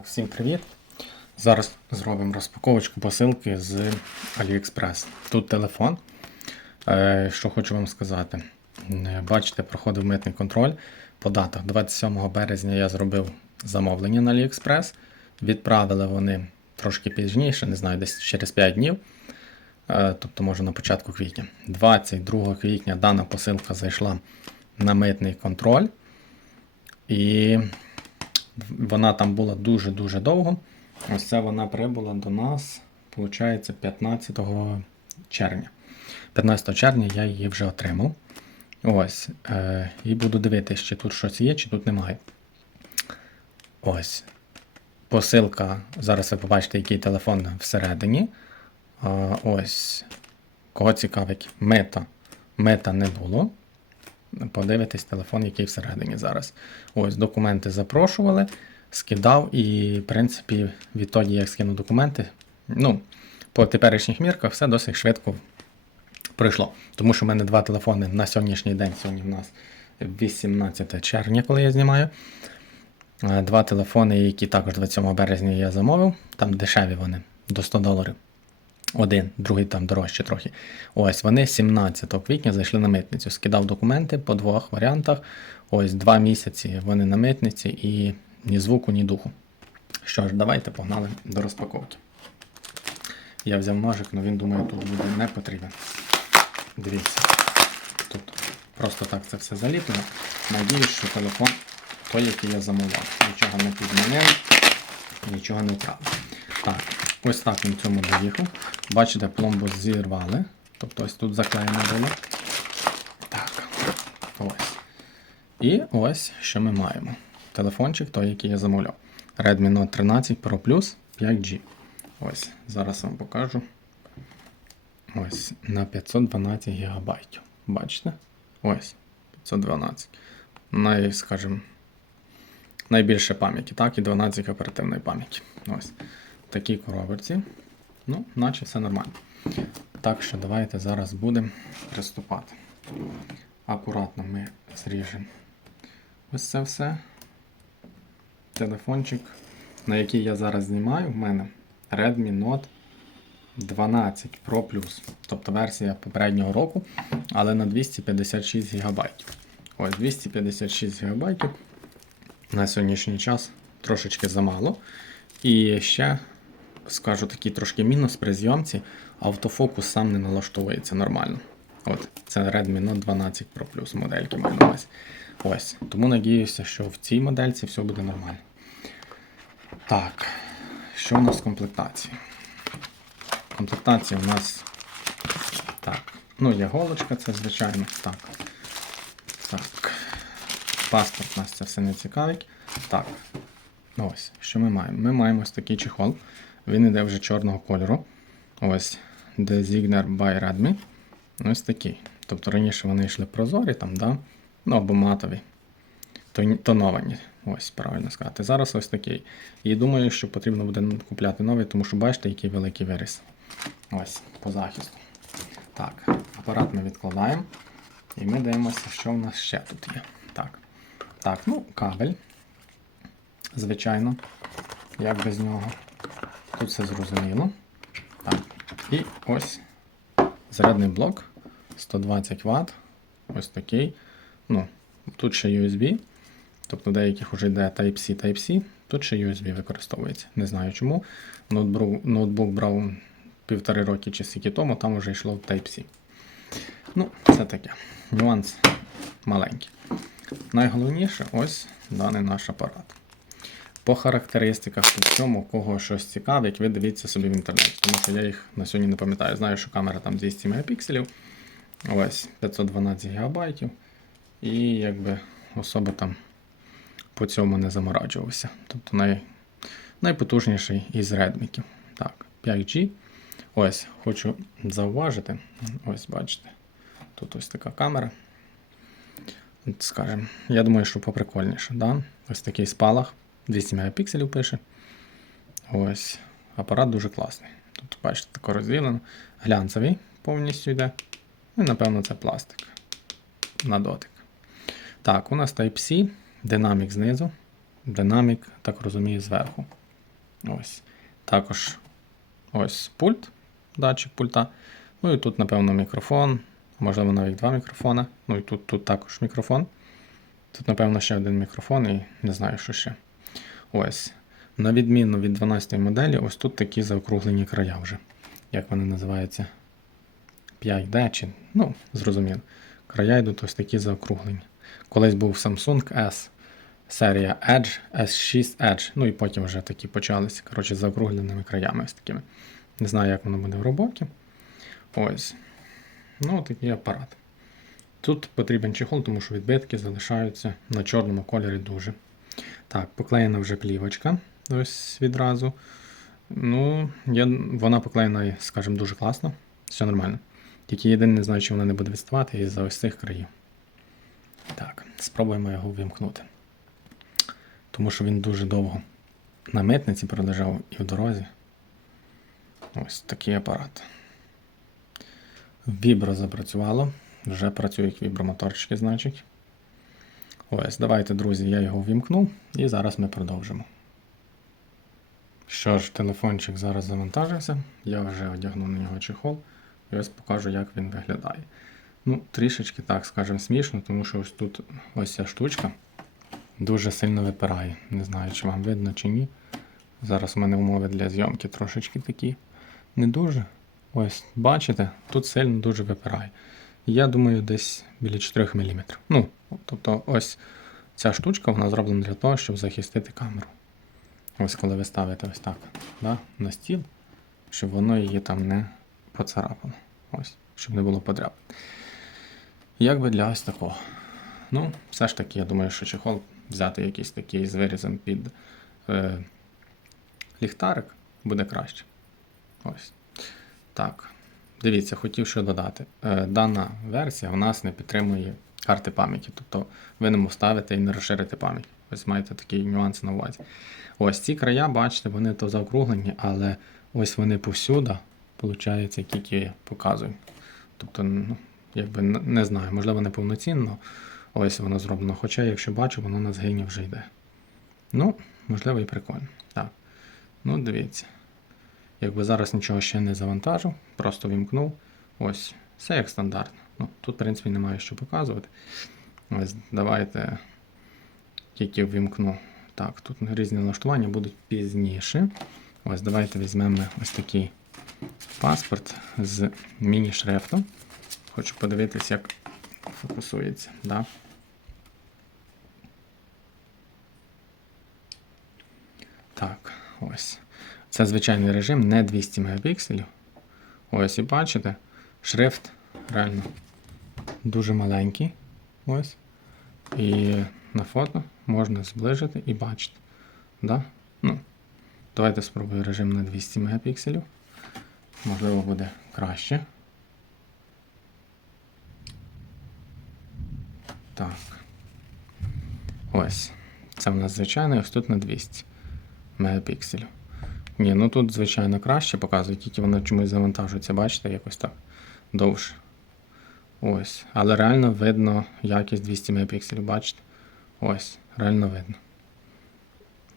Так, всім привіт. Зараз зробимо розпаковочку посилки з AliExpress. Тут телефон. Е, Що хочу вам сказати. Е, Бачите, проходив митний контроль. По датах 27 березня я зробив замовлення на AliExpress. Відправили вони трошки пізніше, не знаю, десь через 5 днів. Е, Тобто, може на початку квітня. 22 квітня дана посилка зайшла на митний контроль. І вона там була дуже-дуже довго. Ось це вона прибула до нас, виходить, 15 червня. 15 червня я її вже отримав. Ось. Е, і буду дивитися, чи тут щось є, чи тут немає. Ось. Посилка. Зараз ви побачите, який телефон всередині. А, ось. Кого цікавить, мета. Мета не було. Подивитись телефон, який всередині зараз. Ось документи запрошували, скидав, і, в принципі, відтоді, як скинув документи, ну, по теперішніх мірках все досить швидко пройшло. Тому що в мене два телефони на сьогоднішній день. Сьогодні в нас 18 червня, коли я знімаю. Е, Два телефони, які також 27 березня я замовив, там дешеві вони до 100 доларів. Один, другий там дорожче трохи. Ось вони 17 квітня зайшли на митницю. Скидав документи по двох варіантах. Ось два місяці вони на митниці і ні звуку, ні духу. Що ж, давайте погнали до розпаковки. Я взяв ножик, але він думаю, тут буде не потрібен. Дивіться, тут просто так це все заліплено. Надіюсь, що телефон той, який я замовляв. Нічого не підмінив, нічого не втратив. Так, ось так він цьому доїхав. Бачите, пломбу зірвали. Тобто ось тут заклеєно було. Так. Ось. І ось що ми маємо. Телефончик, той, який я замовляв. Redmi Note 13 Pro Plus 5G. Ось, зараз вам покажу. Ось, на 512 ГБ. Бачите? Ось, 512. Най, скажімо, найбільше пам'яті, так, і 12 оперативної пам'яті. Ось. Такі коробочці. Ну, наче все нормально. Так що давайте зараз будемо приступати. Акуратно ми зріжемо ось це все. Телефончик, на який я зараз знімаю, в мене Redmi Note 12 Pro Plus. Тобто версія попереднього року, але на 256 ГБ. Ось 256 ГБ на сьогоднішній час трошечки замало. І ще скажу такий трошки мінус при зйомці, автофокус сам не налаштовується нормально. От, це Redmi Note 12 Pro Plus модельки маю. Ось. Тому надіюся, що в цій модельці все буде нормально. Так, що у нас в комплектації? В комплектації у нас. Так, ну є голочка, це звичайно. Так. Так. Паспорт нас це все не цікавить. Так. Ось, що ми маємо? Ми маємо ось такий чехол. Він іде вже чорного кольору. Ось Designer by Redmi. Ось такий. Тобто раніше вони йшли прозорі, там, да? ну або матові. Тоновані. Ось, правильно сказати. Зараз ось такий. І думаю, що потрібно буде купляти новий, тому що бачите, який великий виріс. Ось, по захисту. Так, апарат ми відкладаємо. І ми дивимося, що в нас ще тут є. Так. Так, ну, кабель. Звичайно. Як без нього. Тут все зрозуміло. Так. І ось зарядний блок 120 Вт. Ось такий. Ну, тут ще USB. Тобто деяких вже йде Type-C, Type-C. Тут ще USB використовується. Не знаю чому. Ноутбук, ноутбук брав півтори роки чи скільки тому, там вже йшло Type-C. Ну, це таке. Нюанс маленький. Найголовніше ось даний наш апарат. По характеристиках по всьому, кого щось цікавить, ви дивіться собі в інтернеті, тому що я їх на сьогодні не пам'ятаю. Знаю, що камера там 200 мегапікселів, ось 512 ГБ. І якби особо там по цьому не замораджувався. Тобто най, найпотужніший із редміків. Так, 5G. Ось, хочу зауважити. Ось, бачите. Тут ось така камера. От, я думаю, що поприкольніше. Да? Ось такий спалах. 200 мегапікселів пише. Ось. Апарат дуже класний. Тут, бачите, тако розділено. Глянцевий повністю йде. Ну, І, напевно, це пластик. На дотик. Так, у нас Type-C, динамік знизу, динамік, так розумію, зверху. Ось. Також ось пульт, датчик пульта. Ну і тут, напевно, мікрофон, можливо, навіть два мікрофона. Ну і тут, тут також мікрофон. Тут, напевно, ще один мікрофон і не знаю, що ще. Ось. На відміну від 12 моделі, ось тут такі заокруглені края вже. Як вони називаються? 5D чи. Ну, зрозуміло. Края йдуть ось такі заокруглені. Колись був Samsung S, серія Edge, S6 Edge. Ну і потім вже такі почалися. Коротше, з заокругленими краями ось такими. Не знаю, як воно буде в роботі. Ось. Ну, такий апарат. Тут потрібен чехол, тому що відбитки залишаються на чорному кольорі дуже. Так, поклеєна вже плівочка. Ось відразу. Ну, я, вона поклеєна, скажімо, дуже класно. Все нормально. Тільки єдине не знаю, чи вона не буде відставати із-за ось цих країв. Так, спробуємо його вимкнути. Тому що він дуже довго на митниці пролежав і в дорозі. Ось такий апарат. Вібро запрацювало. Вже працюють вібромоторчики, значить. Ось, давайте, друзі, я його вімкну і зараз ми продовжимо. Що ж, телефончик зараз завантажився, я вже одягну на нього чехол і ось покажу, як він виглядає. Ну, трішечки, так скажемо, смішно, тому що ось тут ось ця штучка дуже сильно випирає. Не знаю, чи вам видно, чи ні. Зараз у мене умови для зйомки трошечки такі. Не дуже. Ось, бачите, тут сильно дуже випирає. Я думаю, десь біля 4 мм. Ну, тобто, ось ця штучка вона зроблена для того, щоб захистити камеру. Ось коли ви ставите ось так да, на стіл, щоб воно її там не поцарапало. Ось, щоб не було подряд. Як би для ось такого. Ну, все ж таки, я думаю, що чехол взяти якийсь такий з вирізом під е, ліхтарик буде краще. Ось. Так. Дивіться, хотів що додати. Е, Дана версія у нас не підтримує карти пам'яті, тобто ви не вставите і не розширите пам'ять. Ось маєте такий нюанс на увазі. Ось ці края, бачите, вони то заокруглені, але ось вони повсюди, виходить, які я показую. Тобто, ну, якби не знаю, можливо, не повноцінно. Ось воно зроблено. Хоча, якщо бачу, воно на згині вже йде. Ну, можливо, і прикольно. Так. Ну, дивіться. Якби зараз нічого ще не завантажив, просто вімкнув. Ось, все як стандартно. Ну, тут, в принципі, немає що показувати. Ось, давайте тільки вімкну. Так, тут різні налаштування будуть пізніше. Ось, давайте візьмемо ось такий паспорт з міні-шрифтом. Хочу подивитись, як фокусується. Да? Так, ось. Це звичайний режим, не 200 мегапікселів. Ось і бачите, шрифт реально дуже маленький. Ось. І на фото можна зближити і бачити. Да? Ну, давайте спробую режим на 200 мегапікселів. Можливо, буде краще. Так. Ось. Це в нас звичайно, ось тут на 200 мегапікселів. Ні, ну тут, звичайно, краще показує, тільки воно чомусь завантажується, бачите, якось так довше. Ось. Але реально видно якість 200 мегапікселів, бачите? Ось, реально видно.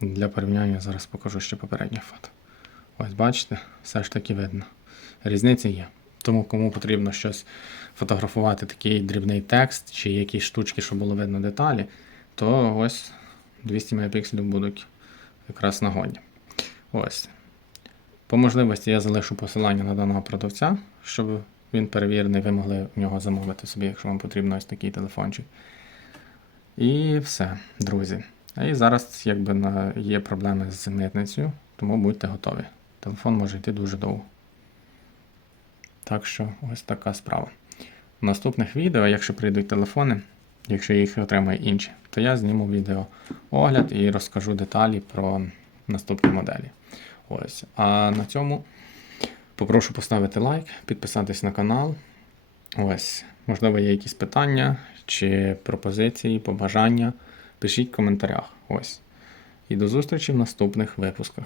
Для порівняння зараз покажу ще попереднє фото. Ось, бачите, все ж таки видно. Різниця є. Тому кому потрібно щось фотографувати, такий дрібний текст чи якісь штучки, щоб було видно деталі, то ось 200 мегапікселів будуть якраз нагодні. Ось. По можливості я залишу посилання на даного продавця, щоб він перевірений, ви могли в нього замовити собі, якщо вам потрібно ось такий телефончик. І все, друзі. І зараз якби є проблеми з митницею, тому будьте готові. Телефон може йти дуже довго. Так що ось така справа. В наступних відео, якщо прийдуть телефони, якщо їх отримає інші, то я зніму відео огляд і розкажу деталі про наступні моделі. Ось. А на цьому попрошу поставити лайк, підписатись на канал. Ось. Можливо, є якісь питання чи пропозиції, побажання. Пишіть в коментарях. Ось. І до зустрічі в наступних випусках.